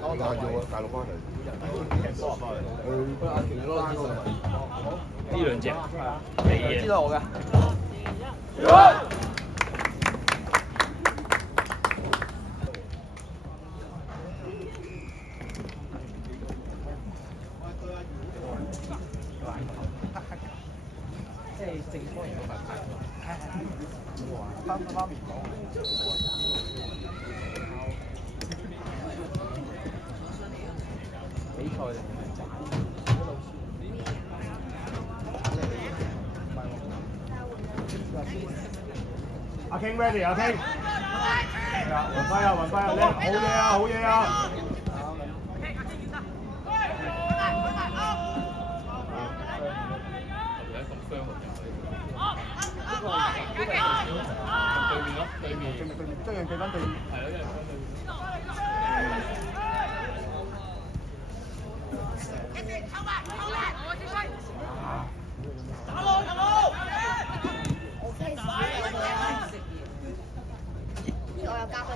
大陸翻嚟。呢兩隻你嘅。知道我嘅。即係正方形嗰塊牌。媽咪講。比賽嚟。阿 King ready， 阿 King。係啊，雲輝啊，雲輝啊，靚，好嘢啊，好嘢啊！對面將人企翻對面。係咯，一人翻對面。我又加佢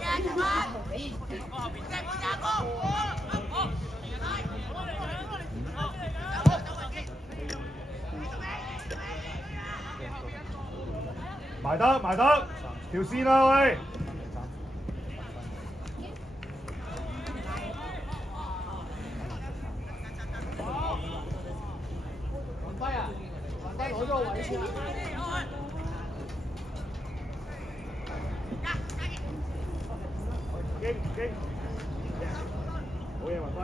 埋得埋得，條線啦喂！雲輝啊，雲輝攞咗個位先。經，好嘢雲輝。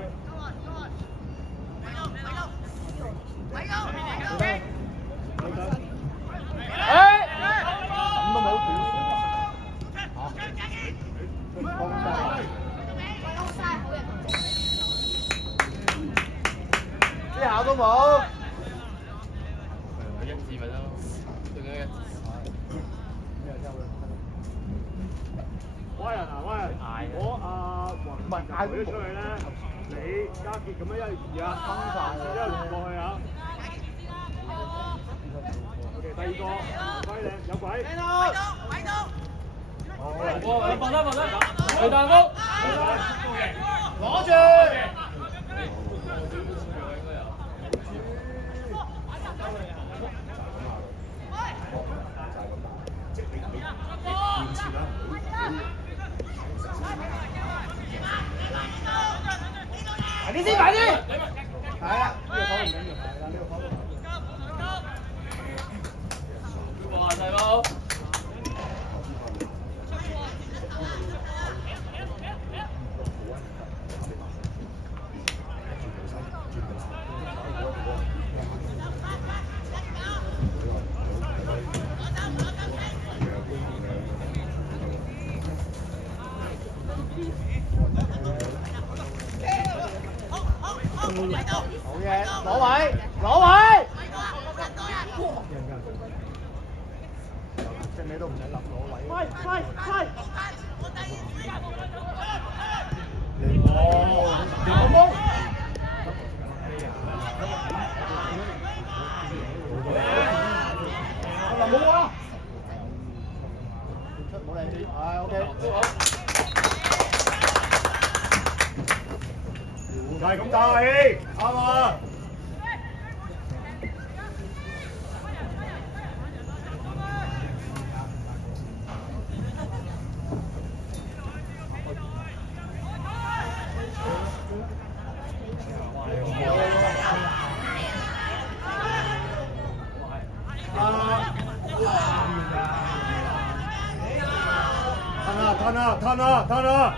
咁都冇表示。呢下都冇。一字咪得咯，最緊一字。威人啊威人，我雲舉咗出去咧，你家傑咁樣1、2啊，分曬一路過去啊。OK， 第二個威靚有鬼。我放得，去大高，攞住。快啲先，快啲！係啊，呢個跑唔緊要，係啦，呢個跑。哇，細佬！好嘢，攞位，攞位。即係你都唔使諗攞位。快！連個冇啊！冇靚啲，係 OK。就係咁打氣，啱啊！吞啊！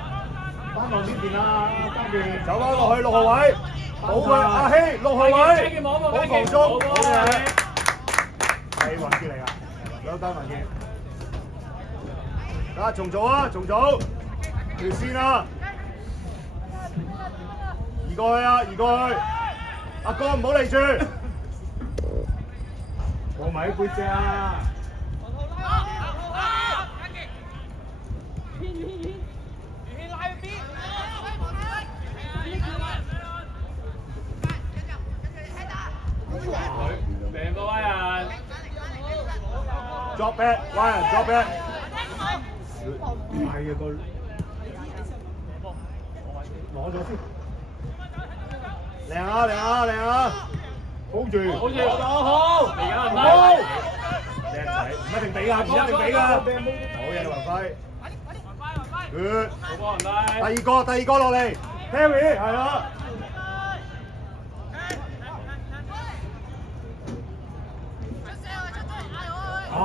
翻落呢邊啊，跟住走翻落去6號位，好嘅，阿希6號位，好防中，好嘢，係雲傑嚟㗎，兩單雲傑，啊重組條線啊，移過去，阿哥唔好嚟住，過埋啲背脊啊！命個威人 ，drop back， 威人 drop back， 係啊個。攞咗先。靚啊靚啊靚啊！保住，好似好，而家唔好，得。靚仔，唔一定俾㗎，唔一定俾㗎。好嘢，雲輝。Good。好波唔該。第二個落嚟 ，Harry 係啦。啊！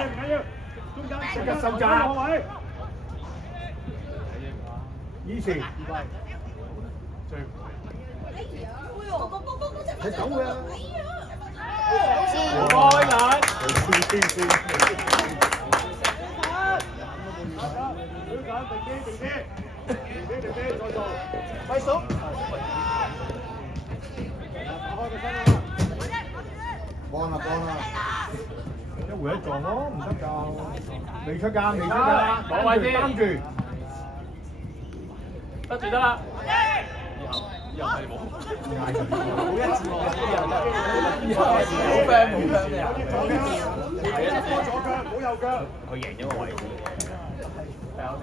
唔緊要，中間即刻收窄。以前最你走嘅。開眼。快手。幫啦幫啦。一回一撞咯，唔得㗎，未出㗎，未出㗎，攞位先，擔住，得住得啦。又係冇。冇一次冇friend冇 friend 咩啊？左腳，唔好右腳。佢贏咗個位置，有啲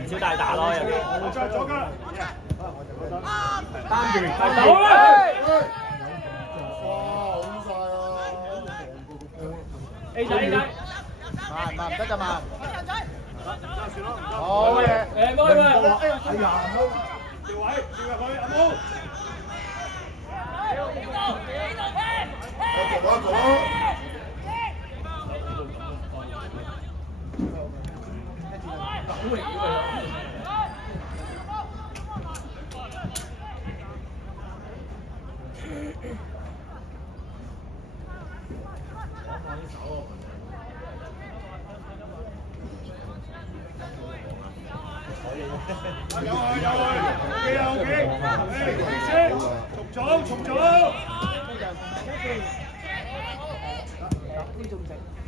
唔少大打咯入邊。左腳，擔住，走啦！哇，好晒啊 A 仔 A 仔，慢唔得㗎慢。好好嘢。誒開佢。哎呀，調位，調入去，阿毛。重組。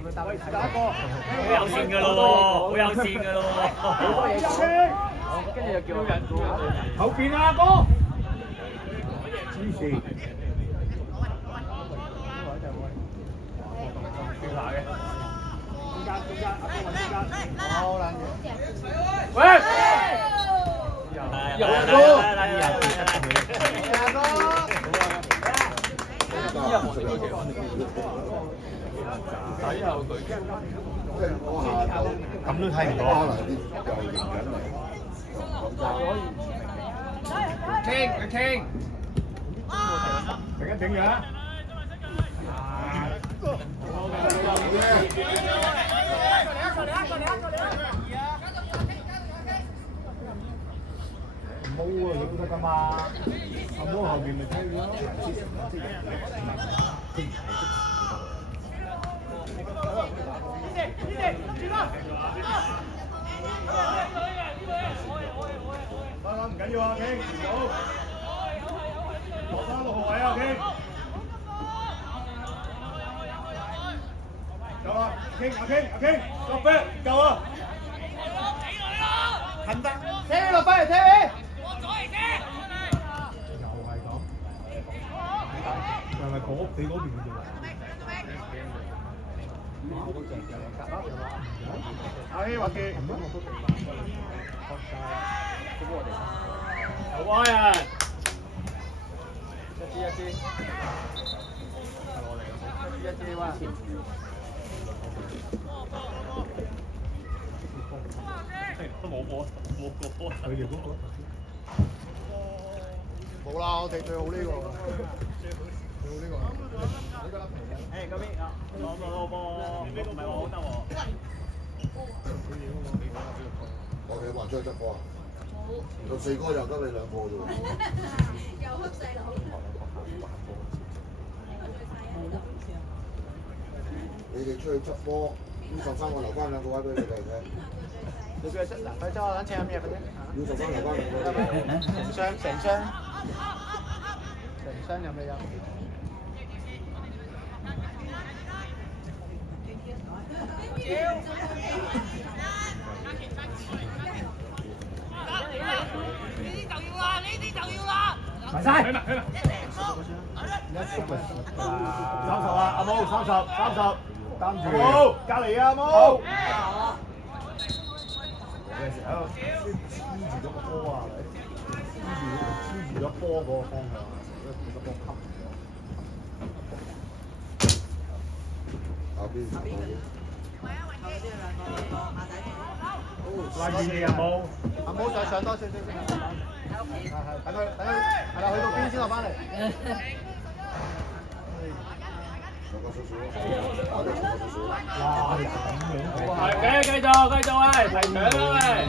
喂，打一個。好有線㗎咯喎，好有線㗎咯喎。跟住又叫人後邊啊哥。黐線。跳下嘅。中間，阿哥揾中間。好難嘅。喂！咁都睇唔到。傾，停一停嘅。冇啊，你都得㗎嘛？阿毛後邊咪睇咯。唔緊要啊，傾好。落翻6號位啊，傾。夠啦，傾，落飛，夠啊！近得。聽落翻嚟，聽起。又係咁。係咪你嗰邊嘅啫？阿希華記。好開啊！一支。一支哇！都冇波，佢哋嗰個。冇啦，我哋最好呢個。最好呢個。誒嗰邊啊，攞波，唔係我好得喎。我哋還出去執波啊！14個又得你2個啫喎。又黑細佬。你哋出去執波，咁13個留翻2個位俾你哋嘅。你叫佢執嗱，佢執我撚請咩嘅啫？要13留翻2個位。成箱有未有？埋晒。30啊，阿毛30，擔住。好，隔離啊，阿毛。有時喺度黐住咗個波啊，波嗰個方向啊，成個波吸下邊關鍵嘅任務，阿冇再上多少少先。等佢，係啦，去到邊先落翻嚟。上個少少，打就上個少少。哇！你咁樣，係，繼續喂，提搶啦喂。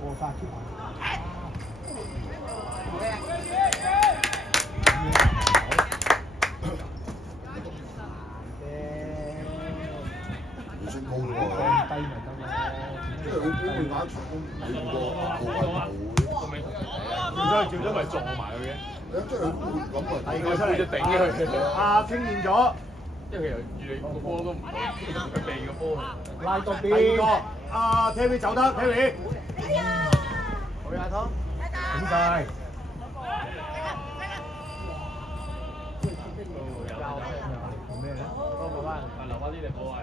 過翻條。唔算高喎，低咪得咯。因為佢打長工你個個位唔然之後照咗咪撞埋佢嘅，會，即係佢咁啊，第二個出嚟就頂咗佢。啊，傾掂咗。因為佢又越嚟個波都唔到，佢避個波。拉多邊。第二個，阿 Terry 走得 ，Terry。好呀，湯。點晒？咩咧？多個班，留翻啲嚟補位。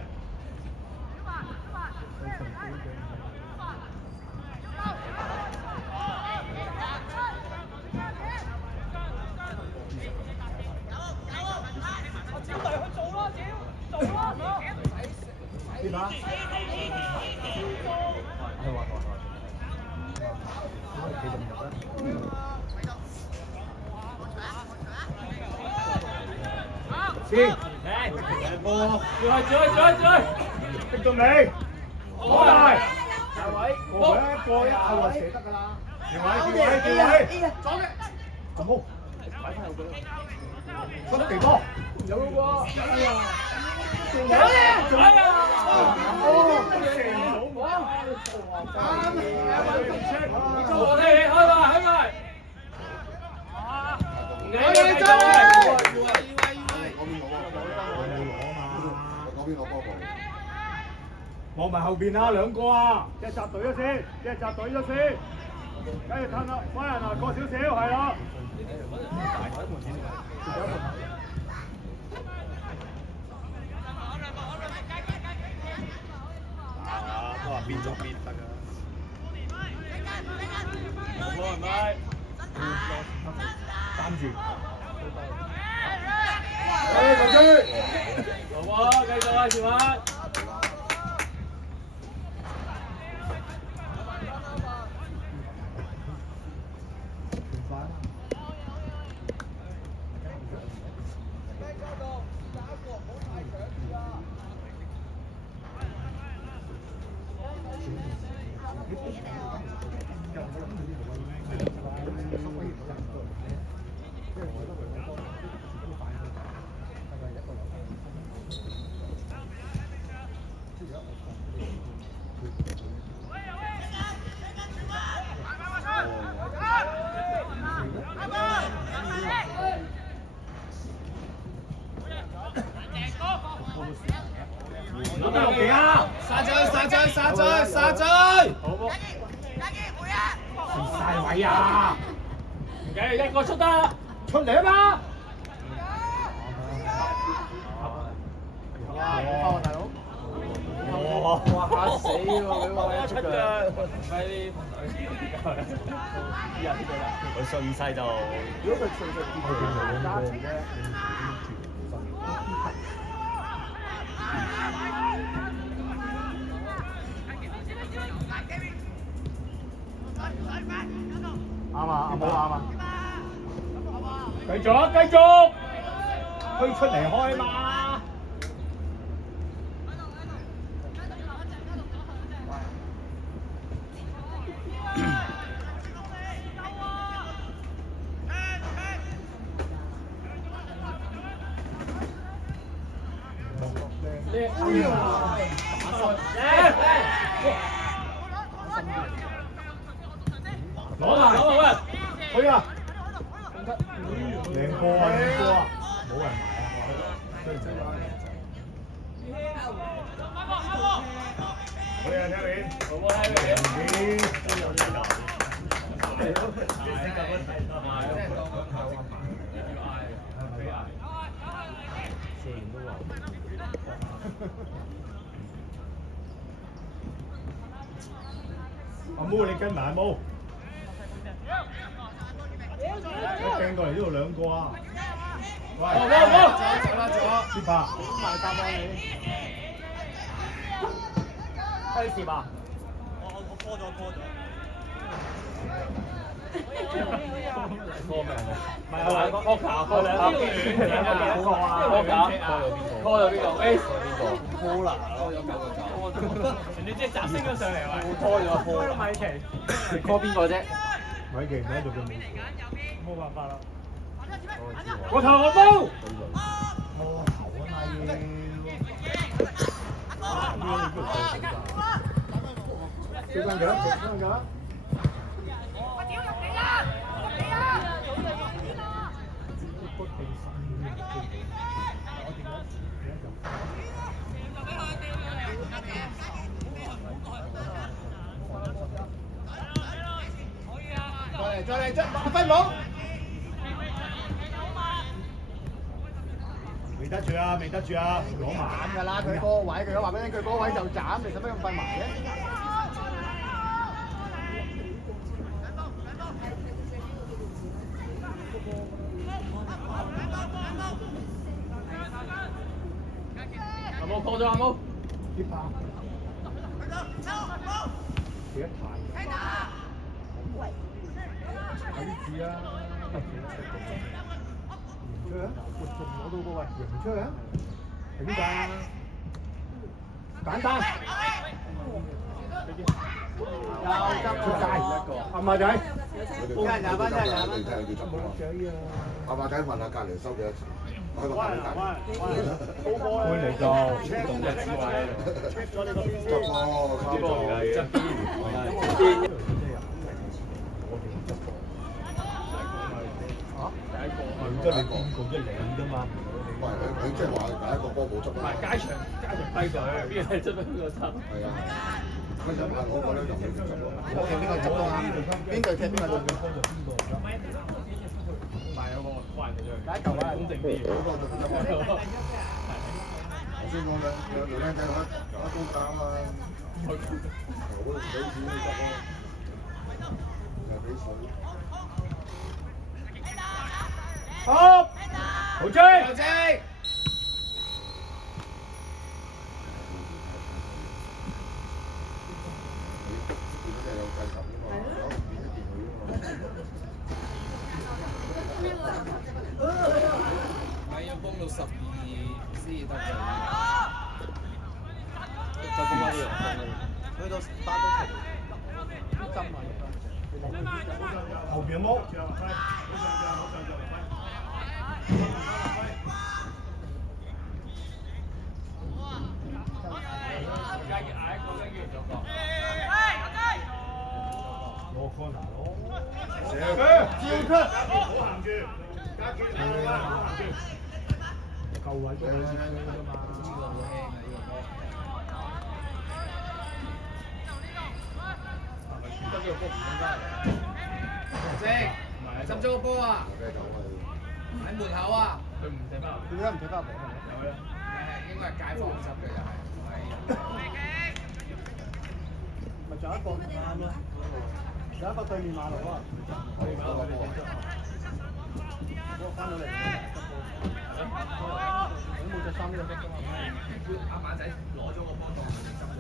邊把？係話。幾咁入咧？先，波，追！逼到你，好大，大位，過一下就射得㗎啦。調位，左嘅，咁好，擺翻入去，出地波，有喎，哎呀，有嘢，哎呀，哦，射唔到，啱我哋開埋。嗰邊攞波冇。望埋後邊啊，兩個啊，一集隊咗先，跟住褪啦，翻人啊，過少少，係咯。都話變咗變得㗎。擔住。誒，球追！好喎，繼續啊，前晚。殺追！好波！晒位啊！唔緊要，一個出得，出嚟啊嘛！哇！我翻喎，大佬！哇！嚇死喎！佢話一出腳，快啲！佢順勢就如果佢順勢跌佢加錢啫。啱啊！阿寶啱啊！繼續，推出嚟開嘛！攞埋喂！去啊！靚波啊！冇人埋啊！好嘢，聽面。好波睇佢。阿毛你跟埋阿毛，一掟過嚟呢度兩個啊！喂，接拍，埋答案你。開始吧。我拖咗。波咩？唔係啊，柯卡，柯兩邊拖咗邊個 ？A 邊個？柯啦，人哋即係摘升咗上嚟喎。拖咗波。米奇，你 call 邊個啫？米奇唔喺度嘅冇。冇辦法啦。個頭我煲。我頭啊嘛要。小間腳，小間腳。再嚟，分冇。未得住啊，未得住啊，攞埋。斬㗎啦，佢嗰個位，佢話俾你聽，佢嗰個位就斬，你使乜咁快埋嘅？阿毛拖咗阿毛。接拍。幾一排？睇住啊！贏出啊！仲攞到個位，贏出啊！點解？簡單。又執出界一個。阿馬仔。一人廿蚊，一人廿蚊。阿馬仔問下隔離收幾多錢？開個大價。搬嚟做。動一之位。執波，呢個係側邊。即係你見過一兩啫嘛。喂，你即係話第一個波冇執啊？唔係街場規矩，邊個係執邊個執？係啊。跟住嗰個咧就唔執咯。我見邊個執到啱？邊隊踢邊個隊？唔係有個關人哋出去。第一球啊！公正啲。頭先講兩條僆仔打高架啊嘛。我唔俾錢你執咯。又俾水。好，好追，好追。係要幫到12先得嘅。就邊間呢樣？去到8都停。針啊！後邊冇。攞 corner 咯，照出，唔好行住，加幾下啦，唔好行住，夠位都係先㗎嘛。得呢個波唔應該係。執咗個波啊！喺門口啊！佢唔踢翻。點解唔踢翻入嚟？有啦。應該係街坊執嘅又係。咪仲有一個啱咯，有一個對面馬路啊！我哋馬路你整出，我翻到嚟，你冇隻衫呢個逼㗎嘛？阿馬仔攞咗個波當佢哋執咗。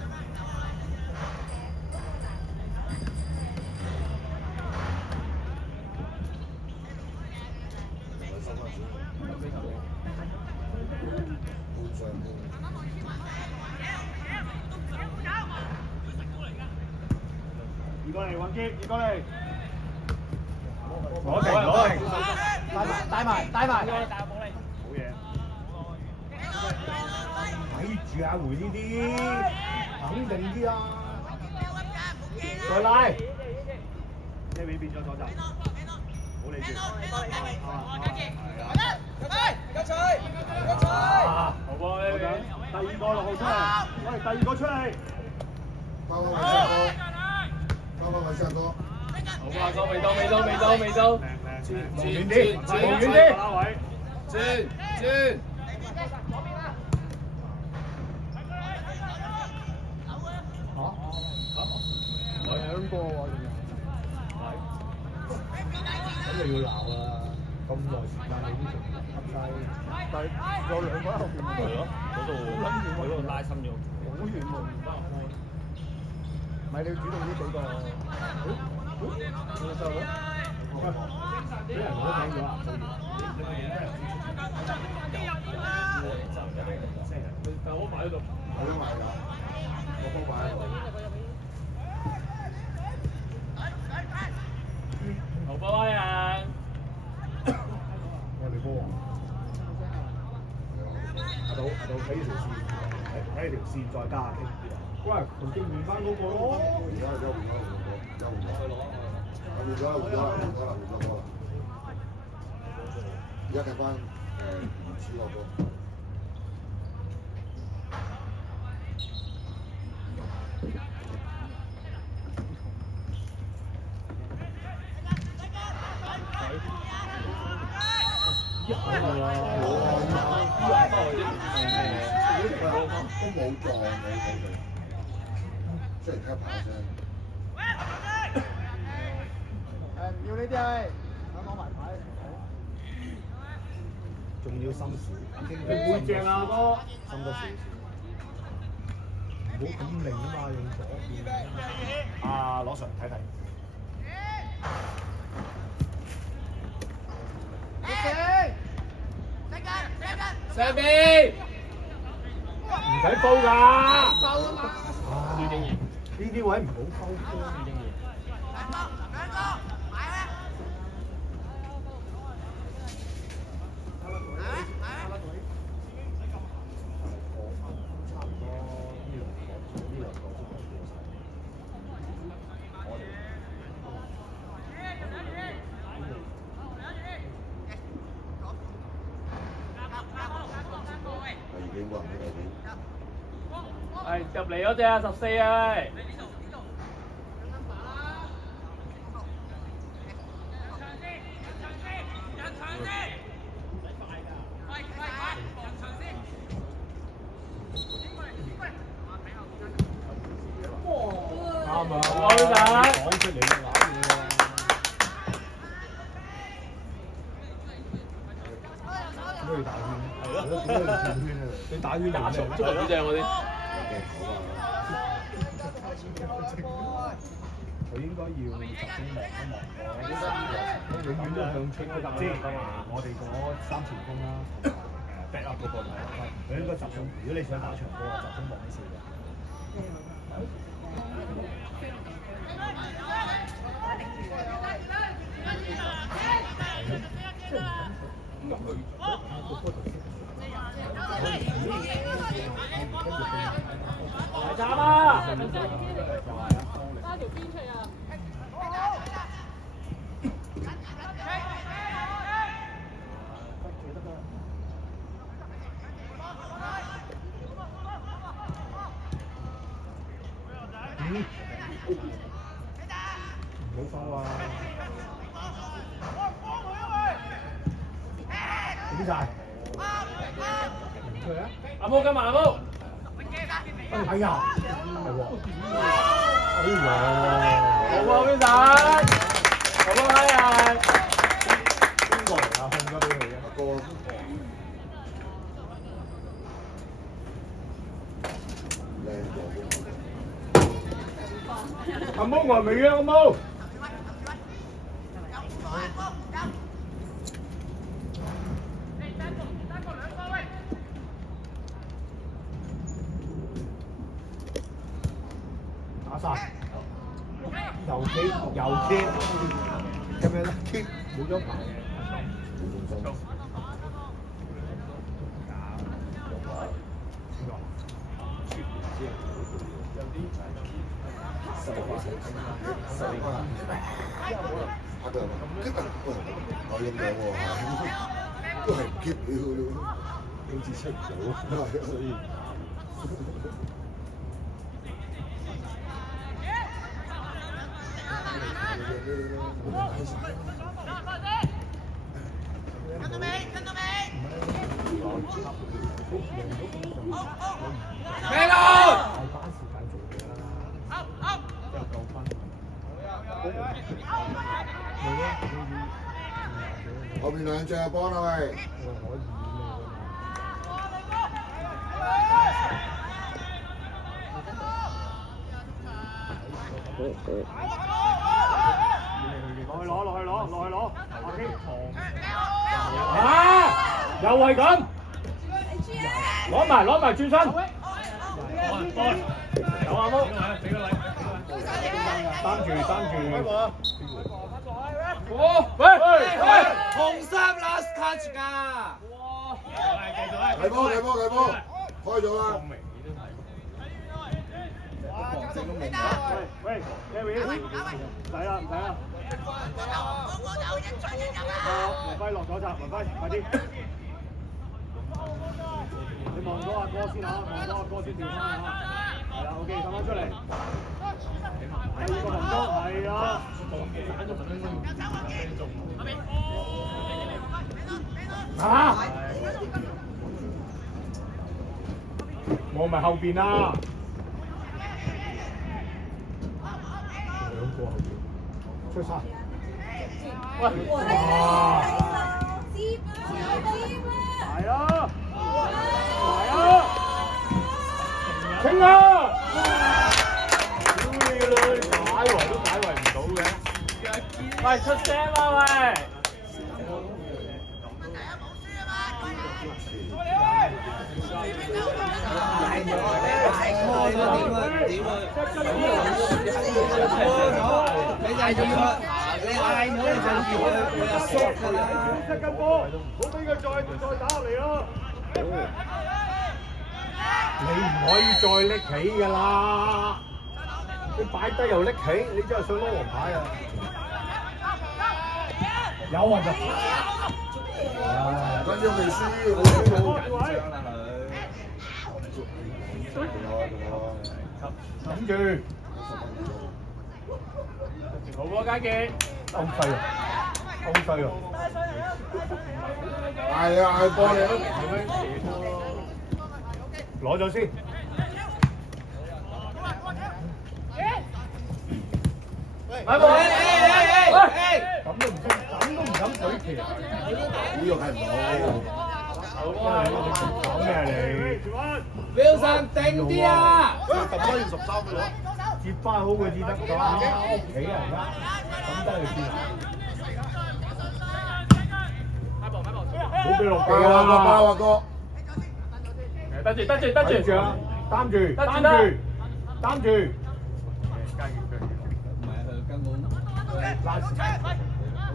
移過嚟，運傑，移過嚟，攞定，攞定，帶埋，好嘢。睇住阿回呢啲，肯定啲啊！再拉，呢邊變咗左閘，唔好理住。好波呢邊。第二個6號出嚟，喂，第二個出嚟。翻返位三哥，翻返位三哥。好啊，哥未到。遠啲，遠啲。轉。兩個喎，咁你要鬧啦！咁耐時間你都仲合晒，但係有兩個喺後邊。係咯，嗰度拉深咗。好遠喎，唔得開。唔係你要主動啲俾個，就咯，俾人攞名咗啊！但我擺喺度。我都買㗎，我都買喺度。好波啊！我哋波啊！阿杜睇呢條線，睇呢條線再加傾。喂，同經換翻嗰個咯。而家換咗。而家踢翻唔輸個波。都冇撞嘅佢哋，雖然踢跑啫。唔要呢啲係，攞埋牌。仲要心少，你背正啊哥，心多少少。唔好咁靈啊嘛，用左邊。啊，攞上嚟睇睇。上邊。唔使報㗎。收啊嘛。呢啲位唔好溝波。係入嚟嗰隻啊，14啊！啱啊！好打！講出嚟就玩嘢啦。點解要打圈？係咯，點解要轉圈啊？你打圈打長，足球主正嗰啲。佢應該要集中望一望我，永遠都向出即係我哋嗰3前鋒啦，同埋back up 嗰個佢應該集中。如果你想打長波啊，集中望呢4個。大斬啊！拉條邊出啊！唔好收啊！點晒？阿毛今日阿毛。哎呀，係喎！哎呀，好啊，邊仔？好啊，閪啊！邊個嚟啊？控咗俾佢嘅。阿哥。阿毛我未啊，阿毛。打晒。右傾，咁樣啦，keep 冇咗牌嘅。拍到我咁樣喎，都係唔 keep 你好似出唔到，所以。咩咯？後邊兩隻幫啦喂。落去啊！又係咁，攞埋轉身。有阿毛，擔住。喂！紅衫 last touch 㗎。睇波，開咗啦。喂 ，Gary， 唔使啦。文輝落咗閘，文輝快啲！你望咗阿哥先嚇，望咗阿哥先調翻嚇。係啦 ，OK， 撳翻出嚟。第二個紅中，係啊。啊！我咪後邊啦。兩個後邊，出晒。喂！哇！係啊！清啊！屌你個女，解圍都解圍唔到嘅。喂，出聲啦喂！你嗌咗佢，你嗌咗你就叫佢又縮㗎啦。出緊波，唔好俾佢再打入嚟咯。你唔可以再拎起㗎啦！你擺低又拎起，你真係想攞黃牌啊！有啊就。緊張未輸，好緊張啦佢。諗住。好波佳傑，歐西啊！係啊，係幫你咯。攞咗先。阿寶，咁都唔敢舉旗。呢個睇唔到。講咩你Wilson 定啲啊！揼翻要13嘅喎。接翻好佢至得㗎，屋企人家抌低佢先啊！好俾落地啊！包啊哥！得住啊！擔住！唔係佢根本拉屎，好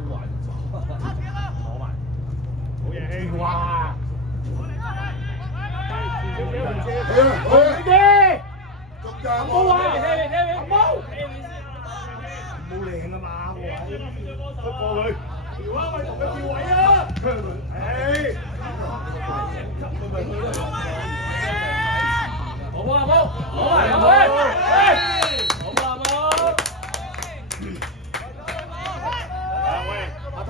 壞咗，攞埋，好嘢！哇！好啲！咁就冇啊！冇靚啊嘛，個位，不過佢調啊，咪同佢調位啊！好啊，好埋，好喂，阿通，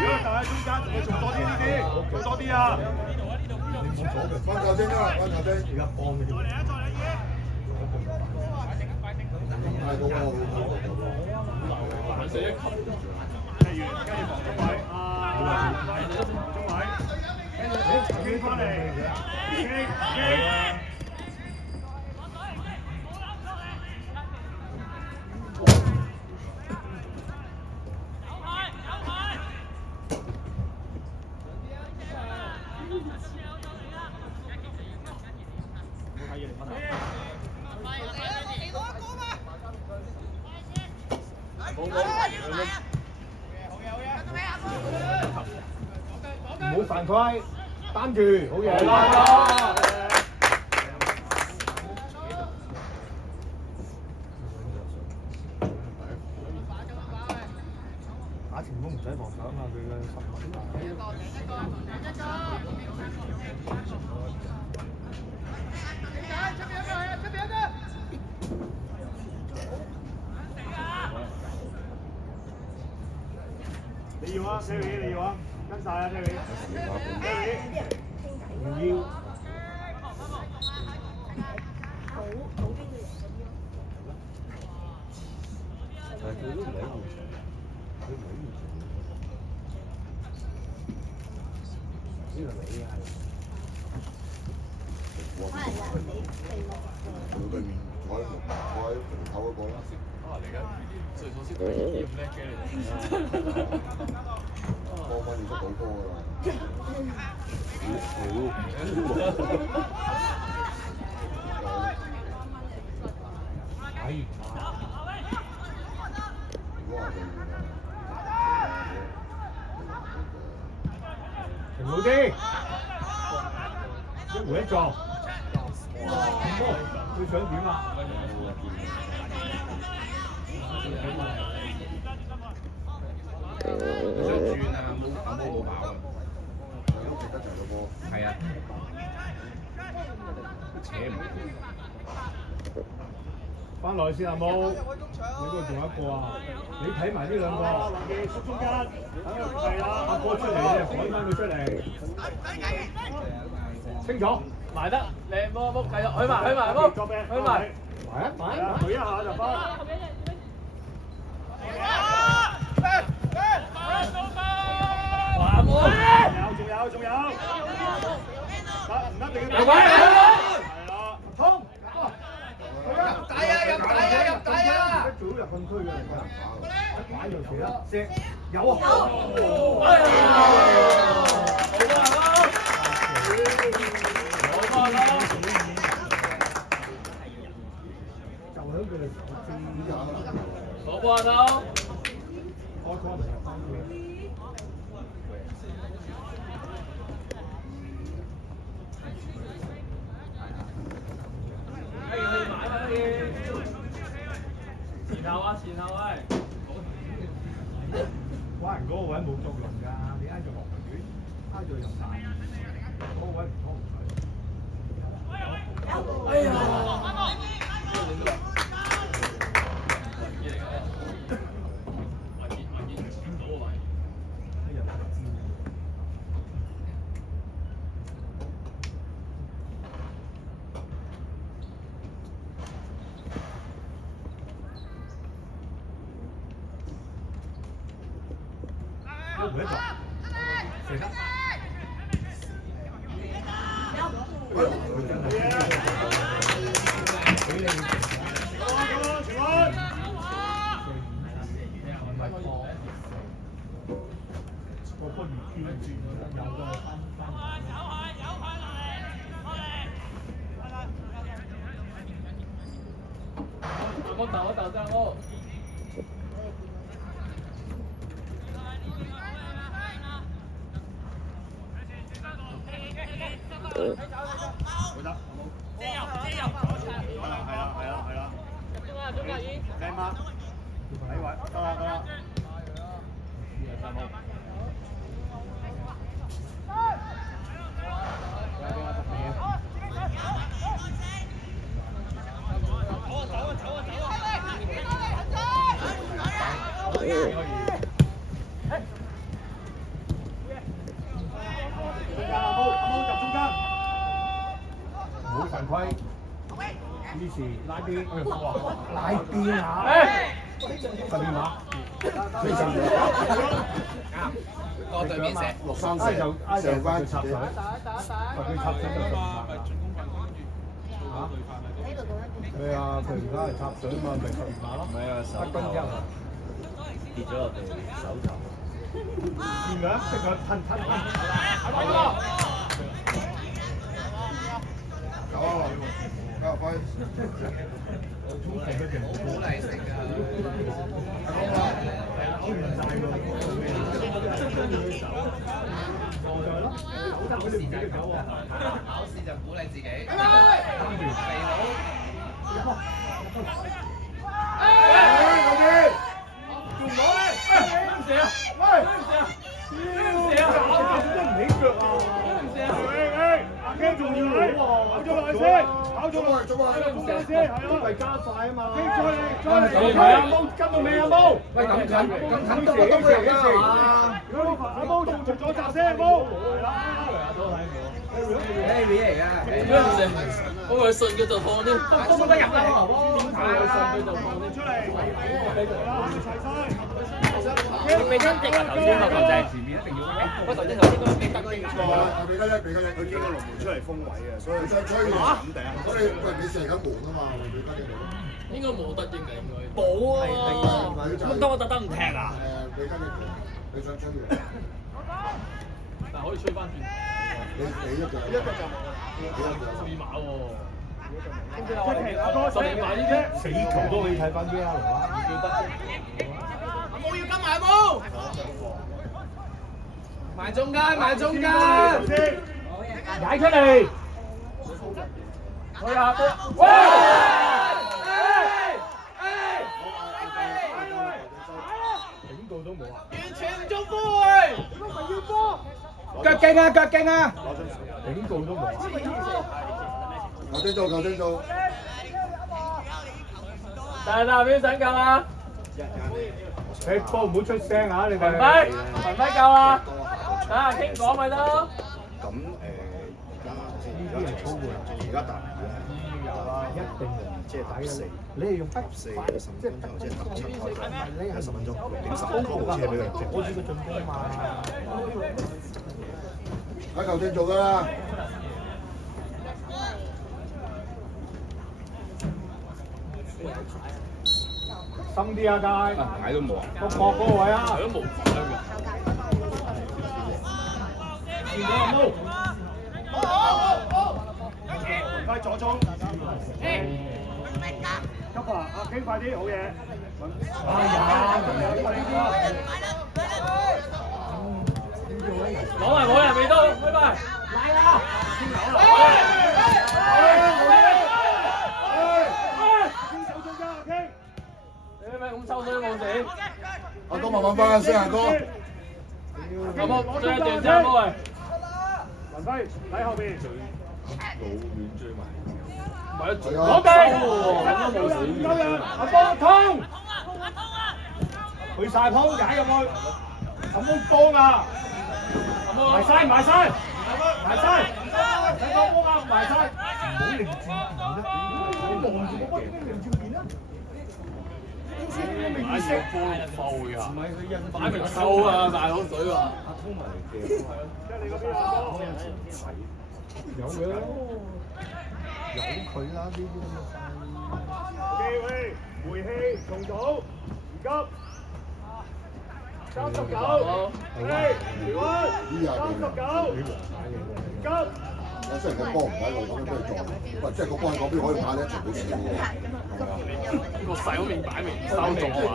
如果大喺中間，同佢做多啲呢啲，做多啲啊！翻球精啊，而家幫佢哋。太高啦！揾死一球。跟住防中位，中位，轉翻嚟，唔好犯規，擔住，好嘢！打前鋒唔使防守啊嘛，佢嘅實力大。你要啊，Terry 你要啊，跟晒啊，Terry。唔要。但係佢都唔喺現場，佢唔喺現場。呢個你係。佢對面坐喺門口嗰個啦。啊！你而家歲數先睇咁叻嘅你。多分要出到波㗎啦。停好啲，一回一撞。佢想點啊？佢想轉啊，冇跑啊。食得滯個波。係啊。扯唔到。翻來先阿毛，你嗰度仲有一個啊！你睇埋呢兩個，雲記縮中間，係啦，阿哥出嚟咧，趕翻佢出嚟，清楚，埋得，靚波波繼續，去埋波，去埋，舉一下就翻。華波，仲有，唔一定要。有位，係啦，衝！入底啊！一早入禁區嘅嚟㗎，一擺就射啦，射有啊！就喺佢哋手指攞波頭，開波嚟入翻佢。前後喂，關人嗰個位冇作用㗎，你挨住落去，挨住入晒，嗰個位唔拖唔水。哎呀！一回一撞，射得。我投真我。好得，係啦。中間已經。靚媽，睇位，得啦。冇犯規，於是拉邊，拉邊下，10秒碼，非常個對面射6-3射，射翻插水，佢插水就10碼。嚇？咩啊？佢而家係插水嘛，咪12碼咯。唔係啊，手頭跌咗落地，手頭。掂㗎，即係佢吞。加分。好嚟食㗎。搞完曬喎。考試就咁㗎，考試就鼓勵自己。肥佬。跑咗落嚟先，係咯，咪加快啊嘛！再嚟，跟到未啊，毛？喂，咁近得我都嚟啊！出咗閘先，冇。係啦。Harry 嚟㗎，幫佢順佢就放啲，都冇得入啦，點解佢順佢就放啲出嚟。齊晒。俾親直啊！頭先個球仔前面一定要嘅。不過頭先應該俾得嘅。俾得一，佢經過龍門出嚟封位嘅，所以所以喂你射緊門啊嘛，俾得嘅。應該冇得應嘅應該。冇啊！咁當我特登唔踢啊？俾得嘅，你想吹嘅？但可以吹翻轉。你一腳2碼喎。12碼呢啲死球都可以睇翻 VAR 啦，唔記得。冇要跟埋冇，埋中間，埋中間，踩出嚟，去啊！喂！警告都冇啊！完全唔中杯，腳勁啊，腳勁啊！警告都冇啊！球精做。大表想夠啦！你波唔好出聲啊！你哋。文輝夠啦！等下傾講咪得咯。咁而家操而家大一定即係打4，你係用筆10分鐘，即係打7開10分鐘，6點10個車俾佢。我知佢進攻嘛。喺球證做㗎啦。深啲啊，街！牌都冇啊！個角嗰個位啊！係都冇牌㗎。見到阿毛。快左中。急啊！阿傾快啲，好嘢。哎呀！攞埋冇人未到，拜拜。嚟啦！你咪咁抽水都冇事。阿哥慢慢翻先，阿哥。咁我追一段先，冇喂。文輝喺後邊。老遠追埋。攞地，唔夠人，阿波通，去晒鋪解入去，咁樣幫啊，埋晒，睇個波啊，埋晒，唔好擰轉面啦，望住個波點解擰轉面啊？擺住個波收㗎，擺明收啊！大佬水話。即係你嗰邊阿哥，有嘅。有佢啦，呢啲咁嘅細。機會，回氣，重組，唔急。39，39，唔急。雖然個波唔喺度，咁樣都係撞。喂，即係個波喺嗰邊可以打咧，全部少喎。個細嗰邊擺明收咗啊！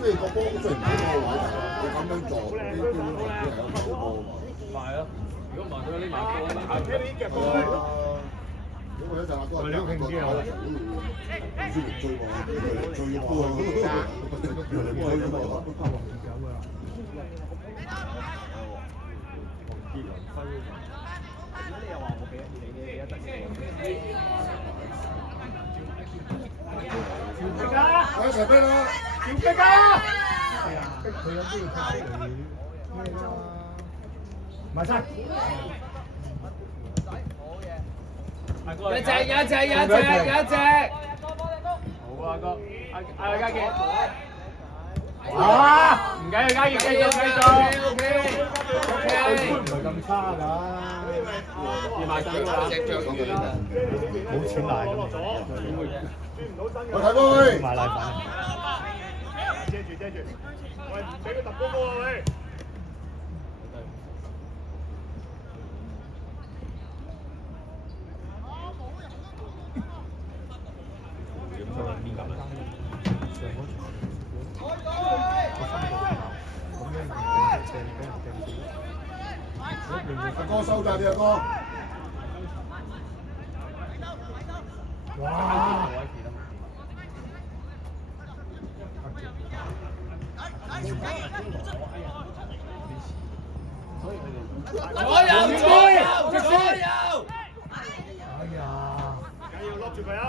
即係個波雖然唔喺嗰個位，你咁樣撞，呢啲都係有球波。係啊！如果唔係佢呢碼波打唔到。如果一陣阿哥係兩個球，唔知唔追喎，追波啊！一齊逼啦！要逼啊！逼佢有啲要踢佢咩啦？埋晒。有一隻，好啊哥，阿家傑，啊！唔緊要，家傑繼續。對唔係咁差㗎，要買新㗎。冇錢買㗎。我睇波喂！買奶粉。遮住，喂，唔俾佢揼高啊喂！阿哥收窄啲阿哥。哇！左右！哎呀！梗要攞住佢啊！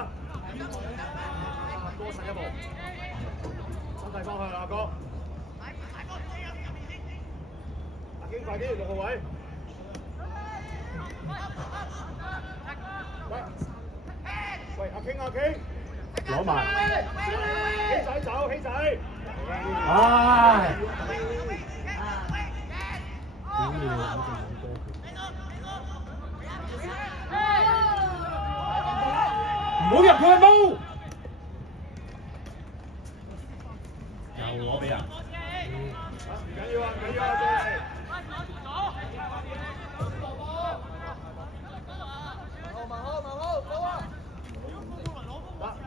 多實一步，身體方向啊哥！傾快啲，6號位。喂，阿傾，攞埋。希仔走，希仔。唉。唔好入佢嘅毛。又攞俾人。唔緊要啊，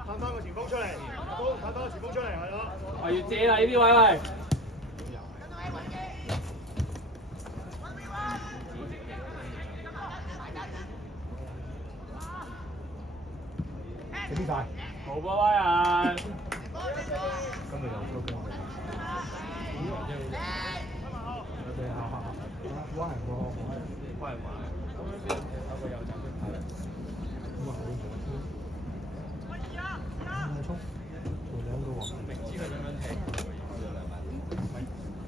探翻個前鋒出嚟，探翻個前鋒出嚟，係咯。我要借啦呢啲位喂。幾大？好波威啊！今日又收工。歪個，乖嘛。有個右閘都睇。咁啊好咗。衝！做兩個喎。明知佢咁樣踢，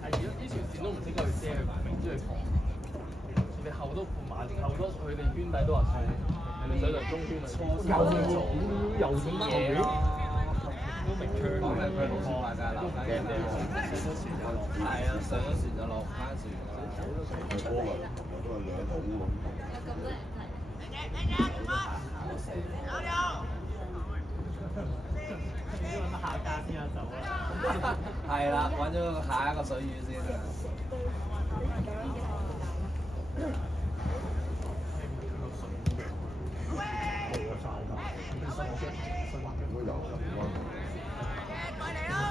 係如果呢條線都唔識得去遮佢，明知佢防。你後多半馬，後多佢哋圈底都話細，人哋水量中圈嚟。又整翻後面。都明唱嘅，佢係錯埋㗎，留低人哋係啊，上咗船就落翻船啦。波輪都係兩桶咁。下家先有走啦。係啦，揾咗下一個水魚先啊。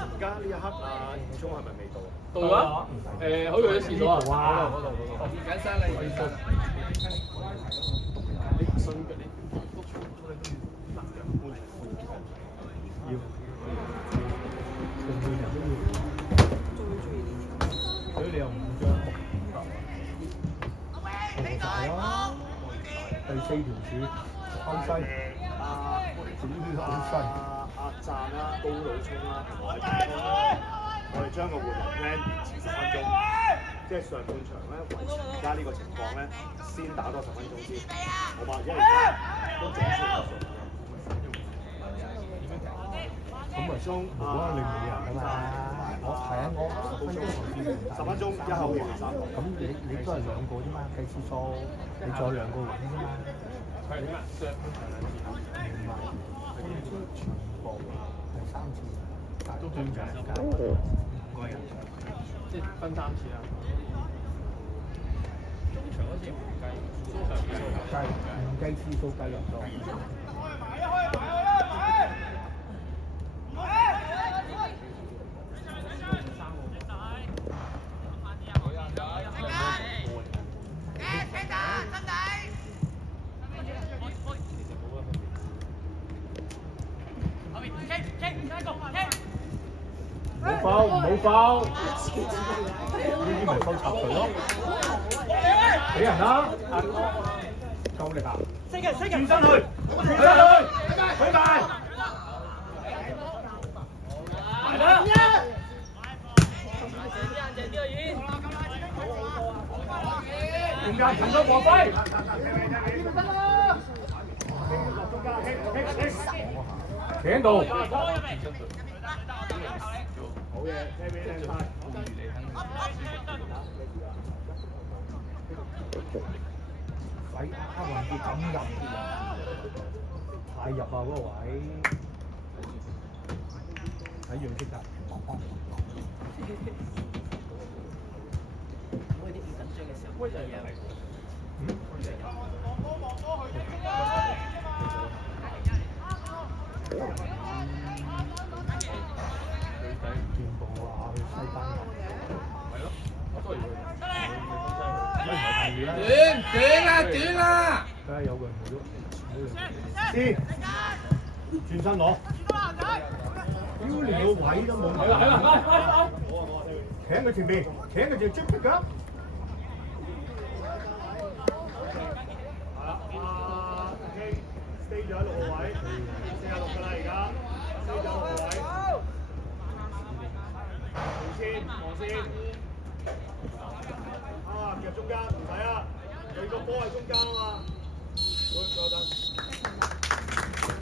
而家呢一刻啊，吳聰係咪未到啊？到咗，好似去咗廁所啊！哇！而家生你醫生。你信嘅你都錯咗你都要能量搬嚟要。每人都要。所以你又唔將木大咯。第4條柱，歐西。整啲歐西。阿贊啦，高佬衝啦，同埋我哋將個換人 plan 延遲10分鐘，即係上半場咧維持而家呢個情況咧，先打多10分鐘先，好嘛？因為而家都整出咗咁咪將如果你冇人㗎嘛，我係啊，我10分鐘一後換3個，咁你都係2個啫嘛，計次數，你再2個換啫嘛。係點啊？上半場2次。唔係。全部係3次，都轉場5個人，即係分3次啦。中場嗰次唔計，唔計次數計入咗。唔好放，呢啲咪收插佢咯，俾人啦，夠力啊！轉身去，舉大，點解陳咗黃輝？企喺度。好嘢，聽俾聽翻。位阿雲傑咁入，太入啊嗰個位，睇樣識㗎。我啲唔緊張嘅時候，乜嘢嚟？見步啊，去西班牙。係咯，我都係短啦！睇下有個人冇喐，先轉身攞。屌連個位都冇。係啦，企喺佢前邊，企喺佢前邊㗎。係啦，OK stay 咗喺6號位，46㗎啦而家，stay 咗6號位。黃先。啊，夾中間唔使啊，你個波喺中間啊嘛。好，再等。